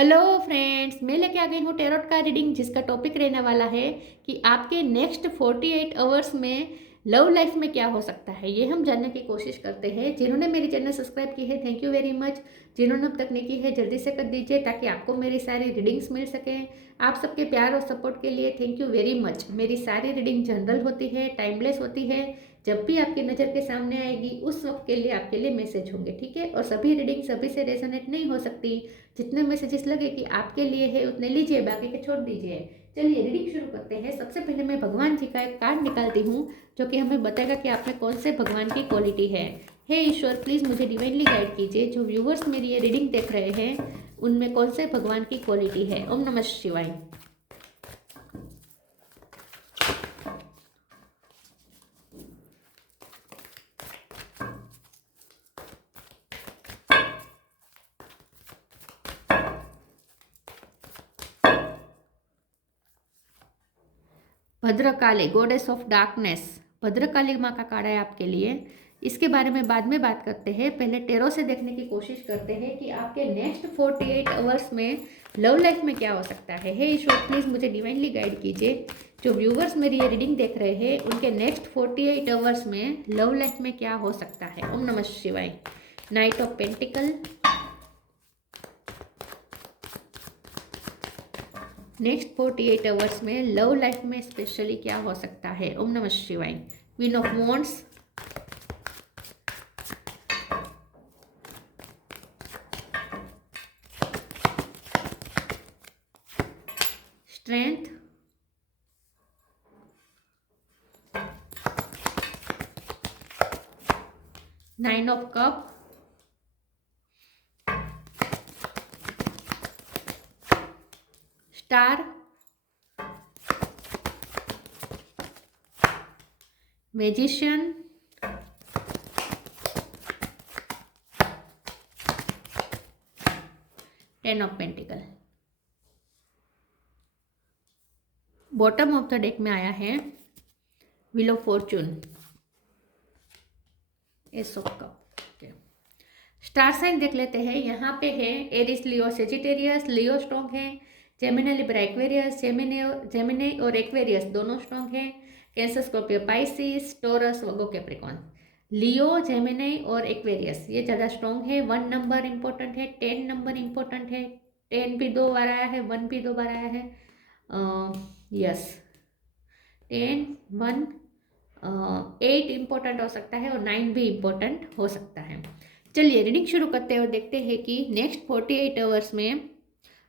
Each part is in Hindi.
हेलो फ्रेंड्स, मैं लेके आ गई हूँ टैरोट का रीडिंग जिसका टॉपिक रहने वाला है कि आपके नेक्स्ट 48 आवर्स में लव लाइफ में क्या हो सकता है। ये हम जानने की कोशिश करते हैं। जिन्होंने मेरी चैनल सब्सक्राइब की है, थैंक यू वेरी मच। जिन्होंने अब तक नहीं की है, जल्दी से कर दीजिए ताकि आपको मेरी सारी रीडिंग्स मिल सकें। आप सबके प्यार और सपोर्ट के लिए थैंक यू वेरी मच। मेरी सारी रीडिंग जनरल होती है, टाइमलेस होती है। जब भी आपकी नज़र के सामने आएगी उस वक्त के लिए आपके लिए मैसेज होंगे, ठीक है। और सभी रीडिंग सभी से रेजोनेट नहीं हो सकती। जितने मैसेजेस लगे कि आपके लिए है उतने लीजिए, बाकी के छोड़ दीजिए। चलिए रीडिंग शुरू करते हैं। सबसे पहले मैं भगवान जी का एक कार्ड निकालती हूँ जो कि हमें बताएगा कि आप में कौन से भगवान की क्वालिटी है। हे ईश्वर, प्लीज़ मुझे डिवाइनली गाइड कीजिए। जो व्यूवर्स मेरी ये रीडिंग देख रहे हैं उनमें कौन से भगवान की क्वालिटी है। ओम नमः शिवाय। Bhadrakali, goddess of darkness, Bhadrakali माँ का कार्ड है आपके लिए। इसके बारे में बाद में बात करते हैं। पहले टेरो से देखने की कोशिश करते हैं कि आपके नेक्स्ट 48 आवर्स में लव लाइफ में क्या हो सकता है। हे ईश्वर, प्लीज़ मुझे डिवाइनली गाइड कीजिए। जो व्यूवर्स मेरी ये रीडिंग देख रहे हैं उनके नेक्स्ट 48 आवर्स में लव लाइफ में क्या हो सकता है। ओम नमः शिवाय। Knight of pentacle, next 48 hours में लव लाइफ में स्पेशली क्या हो सकता है। ओम नमः शिवाय। Queen of wands, strength, nine of cup, star, magician, ten of pentacle. Bottom of the deck में आया है wheel of fortune, ace of cup. Star sign देख लेते हैं। यहाँ पे है एरिस, लियो, सेजिटेरियस। लियो स्ट्रॉन्ग है। Gemini, Libra, Aquarius. जेमिनी और एक्वेरियस दोनों स्ट्रॉन्ग है। कैंसर, स्कॉर्पियो, पाइसिस, टोरस, वर्गो, कैप्रिकॉन। लियो, जेमिनी और एक्वेरियस ये ज़्यादा स्ट्रॉन्ग है। 1 नंबर इंपॉर्टेंट है, 10 नंबर इंपॉर्टेंट है। 10 भी 2 बार आया है, 1 भी 2 बार आया है। यस, 10, 1, 8 इम्पोर्टेंट हो सकता है और 9 भी इम्पोर्टेंट हो सकता है। चलिए रीडिंग शुरू करते हैं और देखते हैं कि नेक्स्ट 48 आवर्स में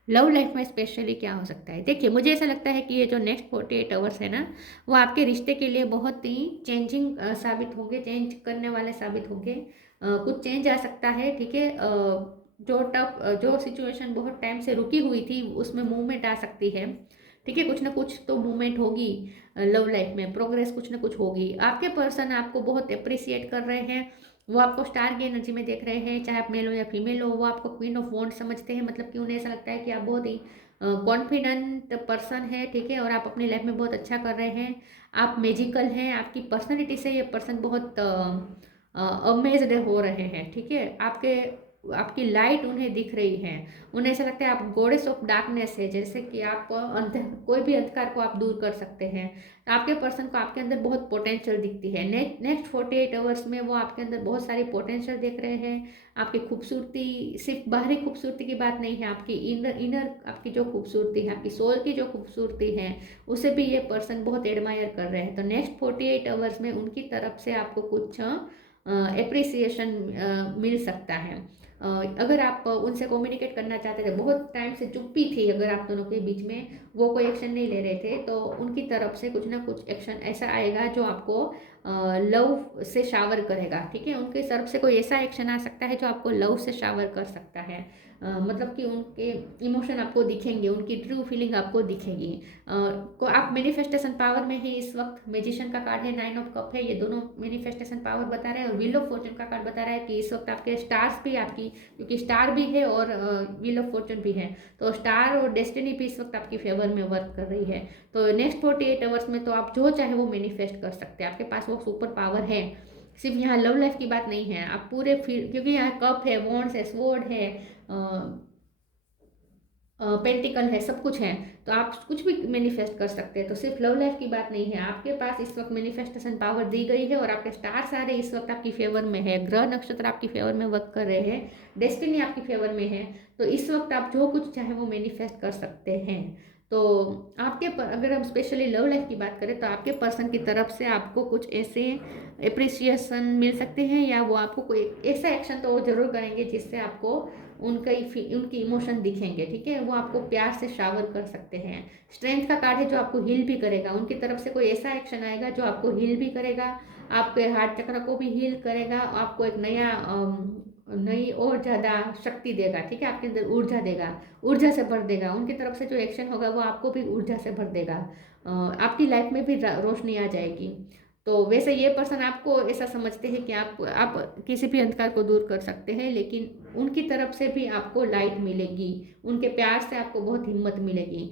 लव लाइफ में स्पेशली क्या हो सकता है। देखिए, मुझे ऐसा लगता है कि ये जो नेक्स्ट 48 आवर्स है ना, वो आपके रिश्ते के लिए बहुत ही चेंजिंग साबित होंगे, चेंज करने वाले साबित होंगे। कुछ चेंज आ सकता है, ठीक है। जो सिचुएशन बहुत टाइम से रुकी हुई थी उसमें मूवमेंट आ सकती है, ठीक है। कुछ ना कुछ तो मूवमेंट होगी लव लाइफ में, प्रोग्रेस कुछ ना कुछ होगी। आपके पर्सन आपको बहुत अप्रिसिएट कर रहे हैं। वो आपको स्टार की एनर्जी में देख रहे हैं, चाहे आप मेल हो या फीमेल हो। वो आपको क्वीन ऑफ वॉन्ड समझते हैं, मतलब कि उन्हें ऐसा लगता है कि आप बहुत ही कॉन्फिडेंट पर्सन है, ठीक है। और आप अपनी लाइफ में बहुत अच्छा कर रहे हैं। आप मैजिकल हैं। आपकी पर्सनैलिटी से ये पर्सन बहुत अमेज्ड हो रहे हैं, ठीक है। आपकी लाइट उन्हें दिख रही है। उन्हें ऐसा लगता है आप गॉडेस ऑफ डार्कनेस है, जैसे कि आप कोई भी अंधकार को आप दूर कर सकते हैं। तो आपके पर्सन को आपके अंदर बहुत पोटेंशियल दिखती है। नेक्स्ट 48 आवर्स में वो आपके अंदर बहुत सारी पोटेंशियल देख रहे हैं। आपकी खूबसूरती सिर्फ बाहरी खूबसूरती की बात नहीं है, आपकी इनर आपकी जो खूबसूरती है, आपकी सोल की जो खूबसूरती है, उसे भी ये पर्सन बहुत एडमायर कर रहे हैं। तो नेक्स्ट 48 आवर्स में उनकी तरफ से आपको कुछ एप्रिसिएशन मिल सकता है। अगर आप उनसे कम्युनिकेट करना चाहते थे, बहुत टाइम से चुप्पी थी अगर आप दोनों के बीच में, वो कोई एक्शन नहीं ले रहे थे, तो उनकी तरफ से कुछ ना कुछ एक्शन ऐसा आएगा जो आपको लव से शावर करेगा, ठीक है। उनकी तरफ से कोई ऐसा एक्शन आ सकता है जो आपको लव से शावर कर सकता है। मतलब कि उनके इमोशन आपको दिखेंगे, उनकी ट्रू फीलिंग आपको दिखेगी। को आप मैनिफेस्टेशन पावर में है इस वक्त। मैजिशियन का कार्ड है, 9 ऑफ कप है, ये दोनों मैनिफेस्टेशन पावर बता रहे हैं। और व्हील ऑफ फॉर्चून का कार्ड बता रहा है कि इस वक्त आपके स्टार्स भी आपकी, क्योंकि स्टार भी है और व्हील ऑफ फॉर्चून भी है, तो स्टार और डेस्टिनी भी इस वक्त आपकी फेवर में वर्क कर रही है। तो नेक्स्ट 48 आवर्स में तो आप जो चाहे वो मैनिफेस्ट कर सकते हैं। आपके पास वो सुपर पावर है। सिर्फ यहाँ लव लाइफ की बात नहीं है, आप पूरे फील, क्योंकि यहाँ कप है, वॉन्ड्स है, स्वॉर्ड है, पेंटिकल है, सब कुछ है, तो आप कुछ भी मैनिफेस्ट कर सकते हैं। तो सिर्फ लव लाइफ की बात नहीं है, आपके पास इस वक्त मैनिफेस्टेशन पावर दी गई है और आपके स्टार सारे इस वक्त आपकी फेवर में है, ग्रह नक्षत्र आपकी फेवर में वर्क कर रहे हैं, डेस्टिनी आपकी फेवर में है। तो इस वक्त आप जो कुछ चाहे वो मैनिफेस्ट कर सकते हैं। तो आपके अगर हम स्पेशली लव लाइफ की बात करें तो आपके पर्सन की तरफ से आपको कुछ ऐसे अप्रिसिएशन मिल सकते हैं, या वो आपको कोई ऐसा एक्शन तो वो जरूर करेंगे जिससे आपको उनकी इमोशन दिखेंगे। ठीक है, वो आपको प्यार से शावर कर सकते हैं। स्ट्रेंथ का कार्ड है जो आपको हील भी करेगा, उनकी तरफ से कोई ऐसा एक्शन आएगा जो आपको हील भी करेगा, आपके हार्ट चक्र को भी हील करेगा, आपको एक नई और ज़्यादा शक्ति देगा। ठीक है, आपके अंदर ऊर्जा देगा, ऊर्जा से भर देगा। उनकी तरफ से जो एक्शन होगा वो आपको भी ऊर्जा से भर देगा, आपकी लाइफ में भी रोशनी आ जाएगी। तो वैसे ये पर्सन आपको ऐसा समझते हैं कि आप किसी भी अंधकार को दूर कर सकते हैं, लेकिन उनकी तरफ से भी आपको लाइट मिलेगी, उनके प्यार से आपको बहुत हिम्मत मिलेगी।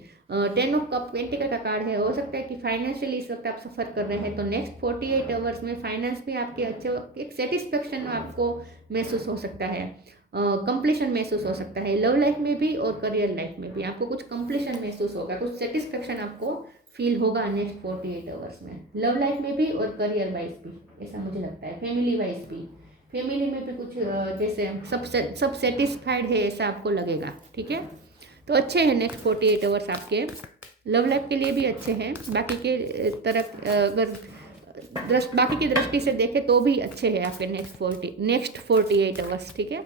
10 ऑफ कप पेंटिकल का कार्ड है, हो सकता है कि फाइनेंशियली इस वक्त आप सफ़र कर रहे हैं, तो नेक्स्ट 48 आवर्स में फाइनेंस भी आपके अच्छे, एक सेटिस्फेक्शन आपको महसूस हो सकता है, कंप्लीशन महसूस हो सकता है। लव लाइफ में भी और करियर लाइफ में भी आपको कुछ कंप्लीशन महसूस होगा, कुछ सेटिस्फेक्शन आपको फील होगा नेक्स्ट 48 आवर्स में, लव लाइफ में भी और करियर वाइज भी, ऐसा मुझे लगता है। फैमिली वाइज भी, फैमिली में भी कुछ जैसे सब सेटिस्फाइड है ऐसा आपको लगेगा। ठीक है, तो अच्छे हैं नेक्स्ट 48 आवर्स आपके, लव लाइफ के लिए भी अच्छे हैं। बाकी के तरफ अगर बाकी की दृष्टि से देखें तो भी अच्छे हैं आपके नेक्स्ट 48 आवर्स। ठीक है,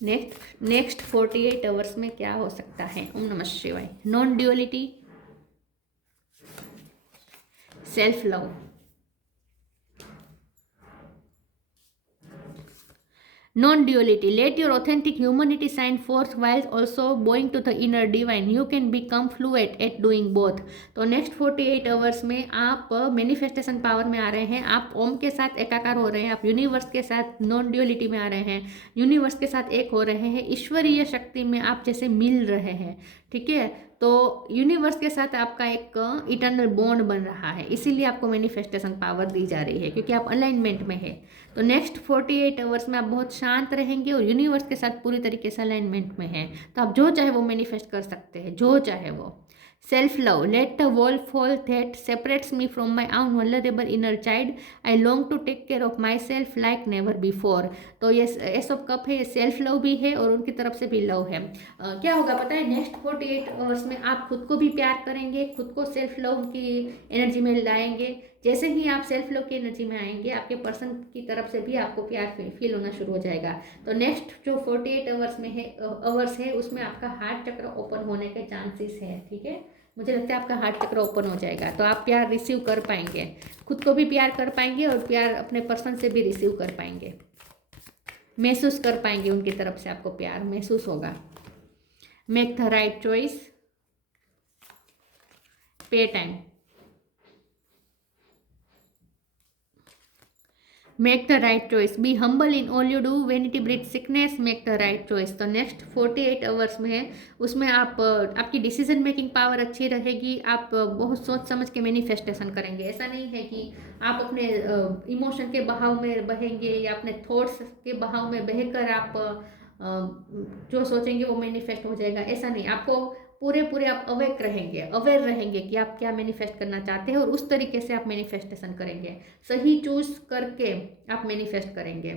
नेक्स्ट 48 आवर्स में क्या हो सकता है। ओम नमः शिवाय। Non duality, self love, non-duality. Let your authentic humanity shine forth while also bowing to the inner divine. You can become fluent at doing both. तो नेक्स्ट 48 आवर्स में आप मैनिफेस्टेशन पावर में आ रहे हैं, आप ओम के साथ एकाकार हो रहे हैं, आप यूनिवर्स के साथ नॉन ड्यूअलिटी में आ रहे हैं, यूनिवर्स के साथ एक हो रहे हैं, ईश्वरीय शक्ति में आप जैसे मिल रहे हैं। ठीक है, तो यूनिवर्स के साथ आपका एक इटर्नल बॉन्ड बन रहा है, इसीलिए आपको मैनिफेस्टेशन पावर दी जा रही है, क्योंकि आप अलाइनमेंट में है। तो नेक्स्ट 48 आवर्स में आप बहुत शांत रहेंगे और यूनिवर्स के साथ पूरी तरीके से अलाइनमेंट में है, तो आप जो चाहे वो मैनिफेस्ट कर सकते हैं, जो चाहे वो। Self love, let the wall fall that separates me from my own vulnerable inner child, I long to take care of my self like never before. तो ये एस ऑफ कप है, ये सेल्फ लव भी है और उनकी तरफ से भी लव है। क्या होगा पता है, नेक्स्ट 48 आवर्स में आप खुद को भी प्यार करेंगे, खुद को सेल्फ लव की एनर्जी में लाएंगे। जैसे ही आप सेल्फ लव की एनर्जी में आएंगे, आपके पर्सन की तरफ से भी आपको प्यार फील होना शुरू हो जाएगा। तो नेक्स्ट जो 48 आवर्स है उसमें आपका हार्ट चक्र ओपन होने के चांसेस है। ठीक है, मुझे लगता है आपका हार्ट चक्र ओपन हो जाएगा, तो आप प्यार रिसीव कर पाएंगे, खुद को भी प्यार कर पाएंगे और प्यार अपने पर्सन से भी रिसीव कर पाएंगे, महसूस कर पाएंगे, उनकी तरफ से आपको प्यार महसूस होगा। मेक द राइट चॉइस, पे time, make the right choice, be humble in all you do, vanity breed sickness, make the right choice. तो नेक्स्ट 48 आवर्स में है, उसमें आपकी डिसीजन मेकिंग पावर अच्छी रहेगी, आप बहुत सोच समझ के मैनिफेस्टेशन करेंगे। ऐसा नहीं है कि आप अपने इमोशन के बहाव में बहेंगे या अपने थॉट्स के बहाव में बहकर आप जो सोचेंगे वो मैनिफेस्ट हो जाएगा, ऐसा नहीं। आपको पूरे आप अवेयर रहेंगे कि आप क्या मैनिफेस्ट करना चाहते हैं और उस तरीके से आप मैनिफेस्टेशन करेंगे, सही चूज करके आप मैनिफेस्ट करेंगे।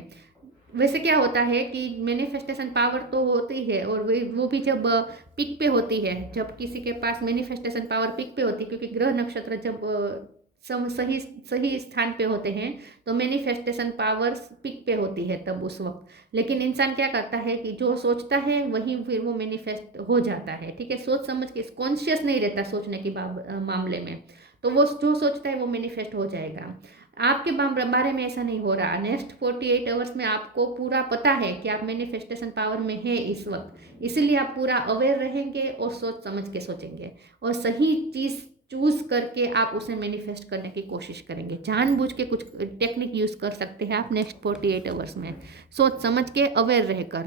वैसे क्या होता है कि मैनिफेस्टेशन पावर तो होती है और वो भी जब पिक पे होती है, जब किसी के पास मैनिफेस्टेशन पावर पिक पे होती है, क्योंकि ग्रह नक्षत्र जब सही स्थान पे होते हैं तो मैनिफेस्टेशन पावर पिक पे होती है तब उस वक्त। लेकिन इंसान क्या करता है कि जो सोचता है वही फिर वो मैनिफेस्ट हो जाता है। ठीक है, सोच समझ के, कॉन्शियस नहीं रहता सोचने के मामले में, तो वो जो सोचता है वो मैनिफेस्ट हो जाएगा। आपके बारे में ऐसा नहीं हो रहा। नेक्स्ट 48 आवर्स में आपको पूरा पता है कि आप मैनिफेस्टेशन पावर में है इस वक्त, इसीलिए आप पूरा अवेयर रहेंगे और सोच समझ के सोचेंगे और सही चीज़ चूज करके आप उसे मैनिफेस्ट करने की कोशिश करेंगे। जानबूझ के कुछ टेक्निक यूज़ कर सकते हैं आप नेक्स्ट 48 आवर्स में, सोच समझ के अवेयर रहकर।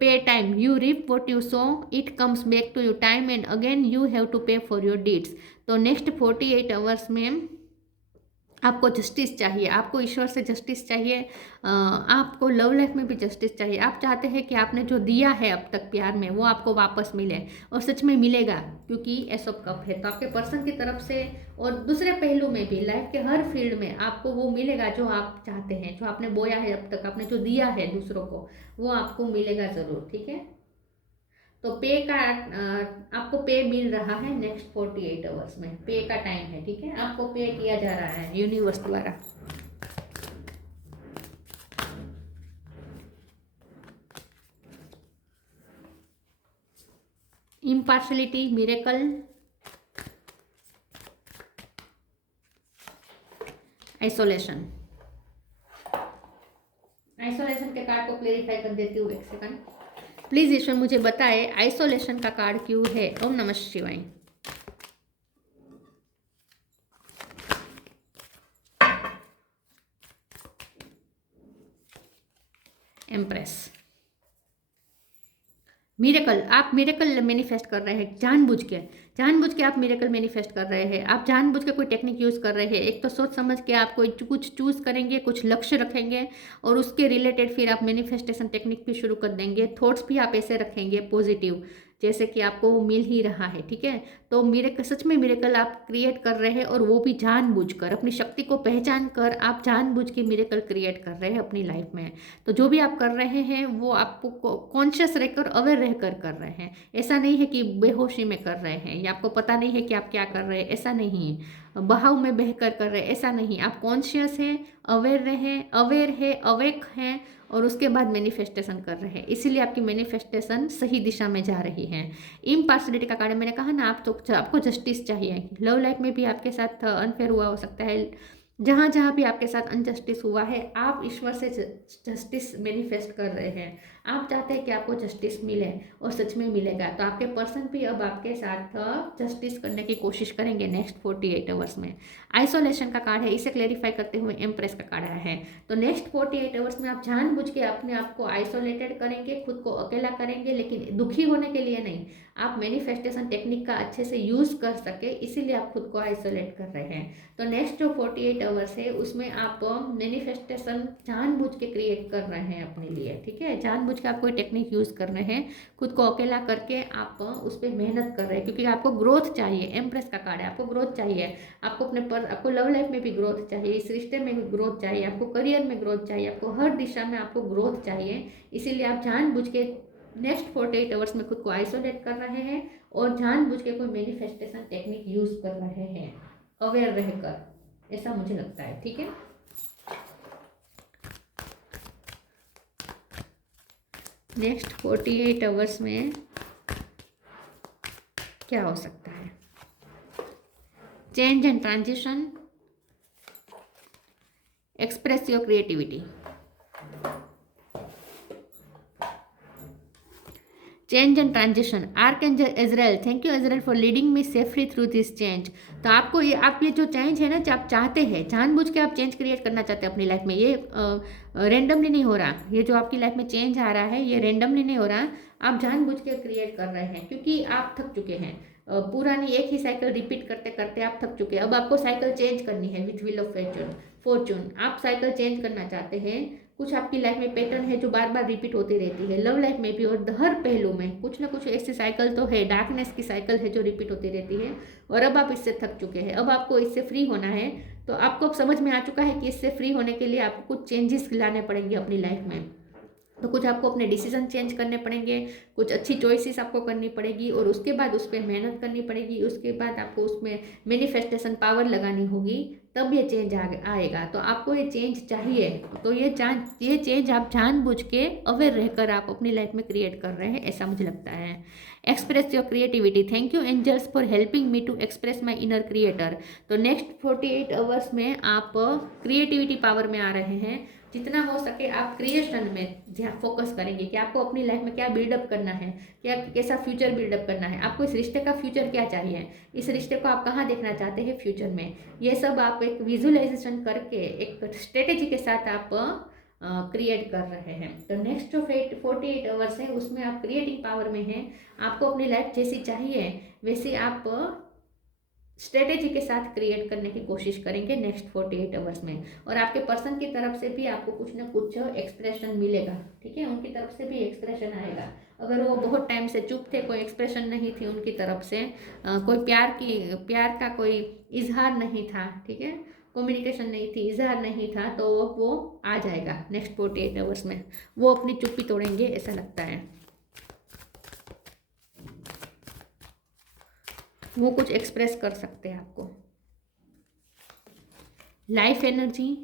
Pay time, you reap what you sow, it comes back to you time and again you have to pay for your deeds. तो नेक्स्ट 48 आवर्स में आपको जस्टिस चाहिए, आपको ईश्वर से जस्टिस चाहिए, आपको लव लाइफ में भी जस्टिस चाहिए। आप चाहते हैं कि आपने जो दिया है अब तक प्यार में वो आपको वापस मिले, और सच में मिलेगा, क्योंकि एस ऑफ कप है। तो आपके पर्सन की तरफ से और दूसरे पहलू में भी लाइफ के हर फील्ड में आपको वो मिलेगा जो आप चाहते हैं, जो आपने बोया है अब तक, आपने जो दिया है दूसरों को, वो आपको मिलेगा ज़रूर। ठीक है, तो पे का आपको पे मिल रहा है नेक्स्ट 48 आवर्स में, पे का टाइम है। ठीक है, आपको पे किया जा रहा है यूनिवर्स द्वारा। Impartiality, miracle, isolation. आइसोलेशन के कार्ड को क्लेरिफाई कर देती हूँ, एक सेकंड प्लीज। ईश्वर मुझे बताए आइसोलेशन का कार्ड क्यों है। ओम नमः शिवाय। Empress, miracle. आप मिरेकल मैनिफेस्ट कर रहे हैं जानबूझ के आप मिरेकल मैनिफेस्ट कर रहे हैं। आप जानबूझ के कोई टेक्निक यूज़ कर रहे हैं। एक तो सोच समझ के आप कोई कुछ चूज़ करेंगे, कुछ लक्ष्य रखेंगे, और उसके रिलेटेड फिर आप मैनिफेस्टेशन टेक्निक भी शुरू कर देंगे। थॉट्स भी आप ऐसे रखेंगे पॉजिटिव, जैसे कि आपको वो मिल ही रहा है। ठीक है, तो मिरेकल, सच में मिरेकल आप क्रिएट कर रहे हैं, और वो भी जानबूझकर, अपनी शक्ति को पहचान कर आप जानबूझ के मिरेकल क्रिएट कर रहे हैं अपनी लाइफ में। तो जो भी आप कर रहे हैं वो आपको कॉन्शियस रहकर, अवेयर रहकर कर रहे हैं। ऐसा नहीं है कि बेहोशी में कर रहे हैं या आपको पता नहीं है कि आप क्या कर रहे हैं, ऐसा नहीं है। बहाव में बहकर कर रहे हैं, ऐसा नहीं। आप कॉन्शियस हैं, अवेयर है, अवेक हैं, और उसके बाद मैनिफेस्टेशन कर रहे हैं। इसीलिए आपकी मैनिफेस्टेशन सही दिशा में जा रही है। इम्पार्शलिटी का कारण मैंने कहा ना, आपको जस्टिस चाहिए। लव लाइफ में भी आपके साथ अनफेयर हुआ हो सकता है। जहाँ जहाँ भी आपके साथ अनजस्टिस हुआ है, आप ईश्वर से जस्टिस मैनिफेस्ट कर रहे हैं। आप चाहते हैं कि आपको जस्टिस मिले, और सच में मिलेगा। तो आपके पर्सन भी अब आपके साथ जस्टिस करने की कोशिश करेंगे नेक्स्ट 48 आवर्स में। आइसोलेशन का कार्ड है, इसे क्लेरिफाई करते हुए एम्प्रेस का कार्ड है। तो नेक्स्ट 48 आवर्स में आप जानबूझ के अपने आप को आइसोलेटेड करेंगे, खुद को अकेला करेंगे, लेकिन दुखी होने के लिए नहीं। आप मैनिफेस्टेशन टेक्निक का अच्छे से यूज़ कर सके, इसीलिए आप खुद को आइसोलेट कर रहे हैं। तो नेक्स्ट जो 48 आवर्स है उसमें आप मैनिफेस्टेशन जानबूझ के क्रिएट कर रहे हैं अपने लिए। ठीक है, जानबूझ के आप कोई टेक्निक यूज़ कर रहे हैं, खुद को अकेला करके आप उस पर मेहनत कर रहे हैं, क्योंकि आपको ग्रोथ चाहिए। एम्प्रेस का कार्ड है, आपको ग्रोथ चाहिए। आपको आपको लव लाइफ में भी ग्रोथ चाहिए, इस रिश्ते में भी ग्रोथ चाहिए, आपको करियर में ग्रोथ चाहिए, आपको हर दिशा में आपको ग्रोथ चाहिए। इसीलिए आप जानबूझ के नेक्स्ट 48 आवर्स में खुद को आइसोलेट कर रहे हैं, और जानबूझ के कोई मैनिफेस्टेशन टेक्निक यूज़ कर रहे हैं, अवेयर रहकर, ऐसा मुझे लगता है। ठीक है, नेक्स्ट 48 आवर्स में क्या हो सकता है। Change and transition, express your creativity. Change and transition, archangel Israel, thank you Israel for leading me safely through this change. तो आपको ये जो चेंज है ना, जो आप चाहते हैं, जानबूझ के आप चेंज क्रिएट करना चाहते हैं अपनी लाइफ में, ये रेंडमली नहीं हो रहा। ये जो आपकी लाइफ में चेंज आ रहा है, ये रेंडमली नहीं हो रहा, आप जानबूझ के क्रिएट कर रहे हैं, क्योंकि आप थक चुके हैं। पुरानी एक ही साइकिल रिपीट करते करते आप थक चुके हैं। अब आपको साइकिल चेंज करनी है विथ व्हील ऑफ फॉर्चून। आप साइकिल चेंज करना चाहते हैं। कुछ आपकी लाइफ में पैटर्न है जो बार बार रिपीट होती रहती है, लव लाइफ में भी, और हर पहलू में कुछ ना कुछ ऐसी साइकिल तो है, डार्कनेस की साइकिल है जो रिपीट होती रहती है, और अब आप इससे थक चुके हैं। अब आपको इससे फ्री होना है। तो आपको अब समझ में आ चुका है कि इससे फ्री होने के लिए आपको कुछ चेंजेस लाने पड़ेंगे अपनी लाइफ में। तो कुछ आपको अपने डिसीजन चेंज करने पड़ेंगे, कुछ अच्छी चॉइसेस आपको करनी पड़ेगी, और उसके बाद उस पर मेहनत करनी पड़ेगी। उसके बाद आपको उसमें मैनिफेस्टेशन पावर लगानी होगी, तब ये चेंज आएगा। तो आपको ये चेंज चाहिए, तो ये चेंज आप जानबूझ के अवेयर रहकर आप अपनी लाइफ में क्रिएट कर रहे हैं, ऐसा मुझे लगता है। Express your creativity, thank you angels for helping me to express my inner creator. तो नेक्स्ट 48 आवर्स में आप क्रिएटिविटी पावर में आ रहे हैं। जितना हो सके आप क्रिएशन में ध्यान फोकस करेंगे कि आपको अपनी लाइफ में क्या बिल्डअप करना है, क्या कैसा फ्यूचर बिल्डअप करना है, आपको इस रिश्ते का फ्यूचर क्या चाहिए, इस रिश्ते को आप कहाँ देखना चाहते हैं फ्यूचर में। ये सब आप एक विजुअलाइजेशन करके, एक स्ट्रेटेजी के साथ आप क्रिएट कर रहे हैं। तो नेक्स्ट जो 48 आवर्स है उसमें आप क्रिएटिव पावर में हैं। आपको अपनी लाइफ जैसी चाहिए वैसी आप स्ट्रेटेजी के साथ क्रिएट करने की कोशिश करेंगे नेक्स्ट 48 आवर्स में। और आपके पर्सन की तरफ से भी आपको कुछ ना कुछ एक्सप्रेशन मिलेगा, ठीक है, उनकी तरफ से भी एक्सप्रेशन आएगा। अगर वो बहुत टाइम से चुप थे, कोई एक्सप्रेशन नहीं थी उनकी तरफ से, कोई प्यार का कोई इजहार नहीं था, ठीक है, कम्युनिकेशन नहीं थी, इजहार नहीं था, तो वो आ जाएगा नेक्स्ट 48 आवर्स में। वो अपनी चुप्पी तोड़ेंगे ऐसा लगता है, वो कुछ एक्सप्रेस कर सकते हैं आपको। Life energy,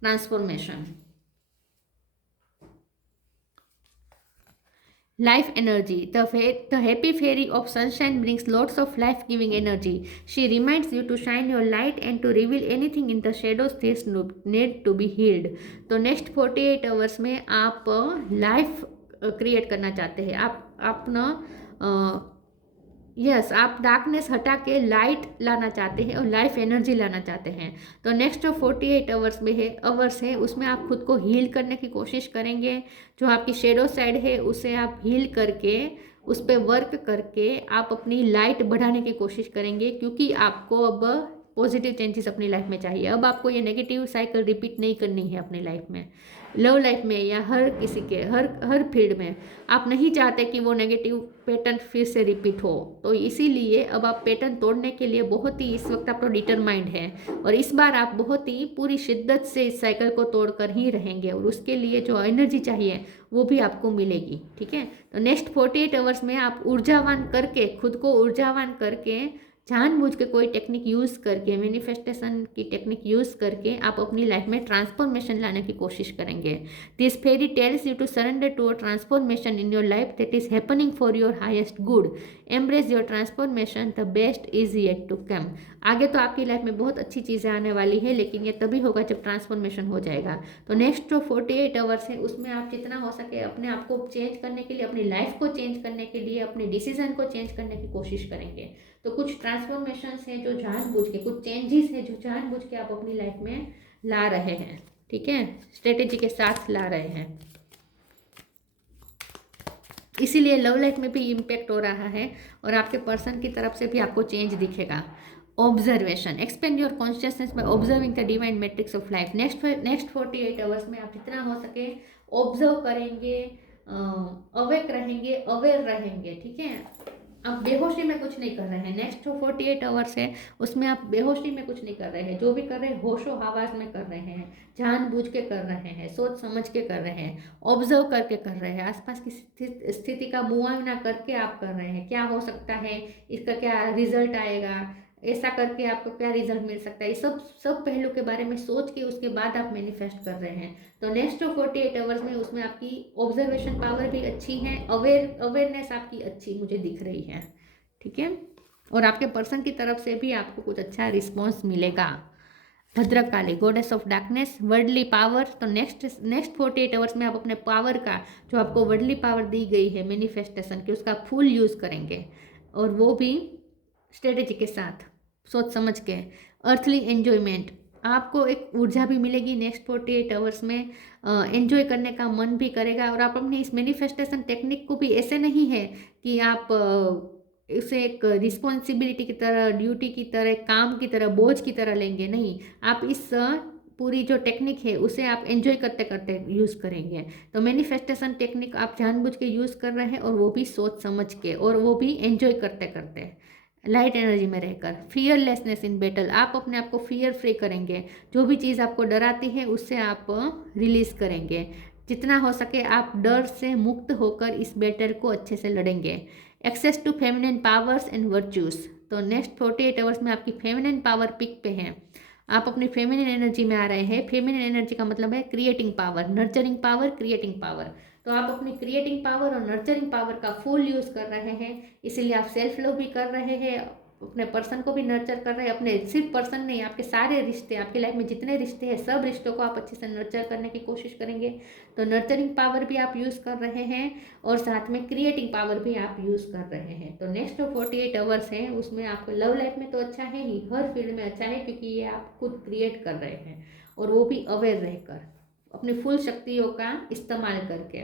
transformation. Life energy. The happy fairy of sunshine brings lots of life giving energy. She reminds you to shine your light and to reveal anything in the shadows that need to be healed. तो नेक्स्ट 48 आवर्स में आप लाइफ क्रिएट करना चाहते हैं, आप अपना यस आप डार्कनेस हटा के लाइट लाना चाहते हैं और लाइफ एनर्जी लाना चाहते हैं। तो नेक्स्ट जो 48 आवर्स है उसमें आप खुद को हील करने की कोशिश करेंगे। जो आपकी शेडो साइड है उसे आप हील करके उस पर वर्क करके आप अपनी लाइट बढ़ाने की कोशिश करेंगे, क्योंकि आपको अब पॉजिटिव चेंजेस अपनी लाइफ में चाहिए। अब आपको ये नेगेटिव साइकिल रिपीट नहीं करनी है अपनी लाइफ में, लव लाइफ में या हर किसी के हर फील्ड में। आप नहीं चाहते कि वो नेगेटिव पैटर्न फिर से रिपीट हो, तो इसीलिए अब आप पैटर्न तोड़ने के लिए बहुत ही इस वक्त आपको डिटरमाइंड है और इस बार आप बहुत ही पूरी शिद्दत से इस साइकिल को तोड़कर ही रहेंगे और उसके लिए जो एनर्जी चाहिए वो भी आपको मिलेगी, ठीक है। तो नेक्स्ट 48 आवर्स में आप ऊर्जावान करके, खुद को ऊर्जावान करके, जानबूझ के कोई टेक्निक यूज़ करके, मैनिफेस्टेशन की टेक्निक यूज़ करके आप अपनी लाइफ में ट्रांसफॉर्मेशन लाने की कोशिश करेंगे। This fairy tells you to surrender to a transformation in your life that is happening for your highest good. Embrace your transformation, the best is yet to come. आगे तो आपकी लाइफ में बहुत अच्छी चीज़ें आने वाली है, लेकिन ये तभी होगा जब ट्रांसफॉर्मेशन हो जाएगा। तो नेक्स्ट जो 48 आवर्स है उसमें आप जितना हो सके अपने आप को चेंज करने के लिए, अपनी लाइफ को चेंज करने के लिए, अपने डिसीजन को चेंज करने की कोशिश करेंगे। तो कुछ ट्रांसफॉर्मेशन है जो जानबूझ के, कुछ चेंजेस है जो जानबूझ के आप अपनी लाइफ में ला रहे हैं, ठीक है, स्ट्रेटेजी के साथ ला रहे हैं। इसीलिए लव लाइफ में भी इम्पैक्ट हो रहा है और आपके पर्सन की तरफ से भी आपको चेंज दिखेगा। Observation, expand your consciousness by observing the divine matrix of life. Next 48 hours में आप जितना हो सके ऑब्जर्व करेंगे, अवेक रहेंगे, अवेयर रहेंगे, ठीक है। आप बेहोशी में कुछ नहीं कर रहे हैं। नेक्स्ट जो 48 आवर्स है उसमें आप बेहोशी में कुछ नहीं कर रहे हैं। जो भी कर रहे हैं होशो हवास में कर रहे हैं, जानबूझ के कर रहे हैं, सोच समझ के कर रहे हैं, ऑब्जर्व करके कर रहे हैं, आसपास की स्थिति का मुआयना करके आप कर रहे हैं। क्या हो सकता है, इसका क्या रिजल्ट आएगा, ऐसा करके आपको क्या रिजल्ट मिल सकता है, ये सब पहलू के बारे में सोच के उसके बाद आप मैनिफेस्ट कर रहे हैं। तो नेक्स्ट जो 48 आवर्स में उसमें आपकी ऑब्जर्वेशन पावर भी अच्छी है, अवेयरनेस आपकी अच्छी मुझे दिख रही है, ठीक है। और आपके पर्सन की तरफ से भी आपको कुछ अच्छा रिस्पॉन्स मिलेगा। Bhadrakali, goddess of darkness, worldly power. तो नेक्स्ट 48 आवर्स में आप अपने पावर का, जो आपको वर्डली पावर दी गई है मैनिफेस्टेशन की, उसका फुल यूज़ करेंगे और वो भी स्ट्रेटेजी के साथ, सोच समझ के। अर्थली एन्जॉयमेंट, आपको एक ऊर्जा भी मिलेगी नेक्स्ट 48 आवर्स में, एंजॉय करने का मन भी करेगा। और आप अपनी इस मैनिफेस्टेशन टेक्निक को भी ऐसे नहीं है कि आप इसे एक रिस्पॉन्सिबिलिटी की तरह, ड्यूटी की तरह, काम की तरह, बोझ की तरह लेंगे, नहीं। आप इस पूरी जो टेक्निक है उसे आप एंजॉय करते करते यूज़ करेंगे। तो मैनिफेस्टेशन टेक्निक आप जानबूझ के यूज़ कर रहे हैं और वो भी सोच समझ के, और वो भी एंजॉय करते करते, लाइट एनर्जी में रहकर। फियरलेसनेस इन बैटल, आप अपने आप को फियर फ्री करेंगे। जो भी चीज़ आपको डराती है उससे आप रिलीज करेंगे। जितना हो सके आप डर से मुक्त होकर इस बैटल को अच्छे से लड़ेंगे। Access to feminine powers and virtues, तो नेक्स्ट 48 आवर्स में आपकी फेमिनिन पावर पिक पे है। आप अपनी फेमिनिन एनर्जी में आ रहे हैं। फेमिनिन एनर्जी का मतलब है creating power, nurturing power, creating power. तो आप अपनी क्रिएटिंग पावर और नर्चरिंग पावर का फुल यूज़ कर रहे हैं। इसीलिए आप सेल्फ लव भी कर रहे हैं, अपने पर्सन को भी नर्चर कर रहे हैं। अपने सिर्फ पर्सन नहीं, आपके सारे रिश्ते, आपकी लाइफ में जितने रिश्ते हैं सब रिश्तों को आप अच्छे से नर्चर करने की कोशिश करेंगे। तो नर्चरिंग पावर भी आप यूज़ कर रहे हैं और साथ में क्रिएटिंग पावर भी आप यूज़ कर रहे हैं। तो नेक्स्ट जो 48 आवर्स हैं उसमें आपको लव लाइफ में तो अच्छा है ही, हर फील्ड में अच्छा है, क्योंकि ये आप खुद क्रिएट कर रहे हैं और वो भी अवेयर रहकर, अपनी फुल शक्तियों का इस्तेमाल करके।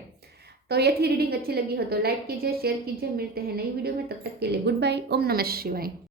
तो ये थी रीडिंग, अच्छी लगी हो तो लाइक कीजिए, शेयर कीजिए। मिलते हैं नई वीडियो में, तब तक के लिए गुड बाय। ओम नमः शिवाय।